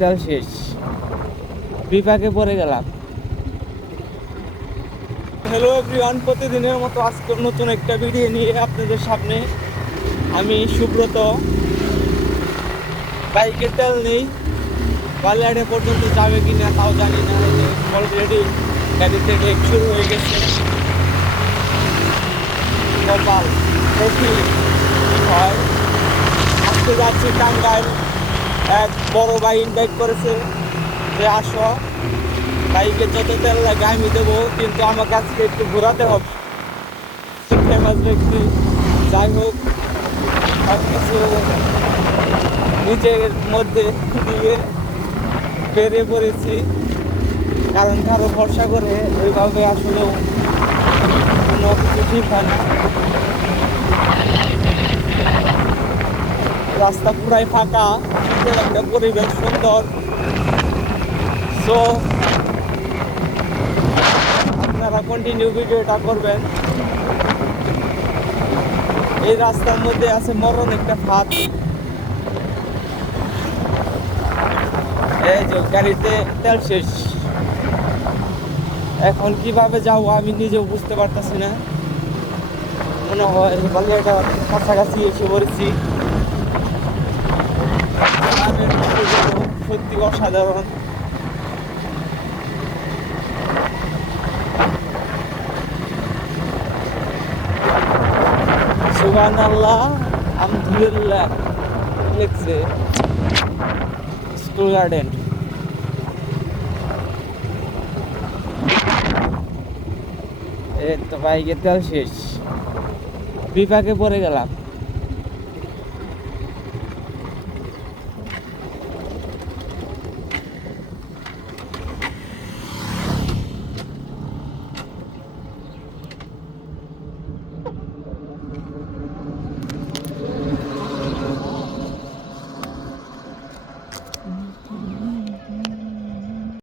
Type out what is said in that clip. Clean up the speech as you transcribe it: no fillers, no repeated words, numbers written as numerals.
তেল শেষ, বিপাকে পড়ে গেলাম। হ্যালো এভরিওয়ান, প্রতিদিনের মতো আজকে নতুন একটা ভিডিও নিয়ে আপনাদের সামনে আমি সুব্রত। বাইকে তেল নেই, বালিয়াড়ে পর্যন্ত যাবে কি না তাও জানি না। অলরেডি গাড়ি থেকে শুরু হয়ে গেছে। কপাল দেখি কি হয়। আজকে যাচ্ছি টাঙ্গাইল। এক বড় ভাই ইনভাইট করেছে যে আসো, বাইকে যত তেল লাগে আমি দেবো, কিন্তু আমাকে আজকে একটু ঘোরাতে হবে। ফেমাস ব্যক্তি, যাই হোক সব কিছু নিজের মধ্যে দিয়ে বেরিয়ে পড়েছি, কারণ কারো ভরসা করে ওইভাবে আসলেও কোনো কিছু ঠিক হয় না। রাস্তা পুরাই ফাঁকা, একটা পরিবেশ সুন্দর। সো আপনারা কন্টিনিউ ভিডিওটা করবেন। এই রাস্তার মধ্যে আছে মরণ একটা ফাঁদ। এই যে গাড়িতে তেল শেষ, এখন কিভাবে যাবো আমি নিজেও বুঝতে পারতেছি না। মনে হয় বালিয়াটার কাছাকাছি এসে পড়েছি। সত্যি অসাধারণ। সুবহানাল্লাহ, আলহামদুলিল্লাহ লিখছে স্কুল গার্ডেন। এই তো বাইকের তেল শেষ, বিপাকে পড়ে গেলাম।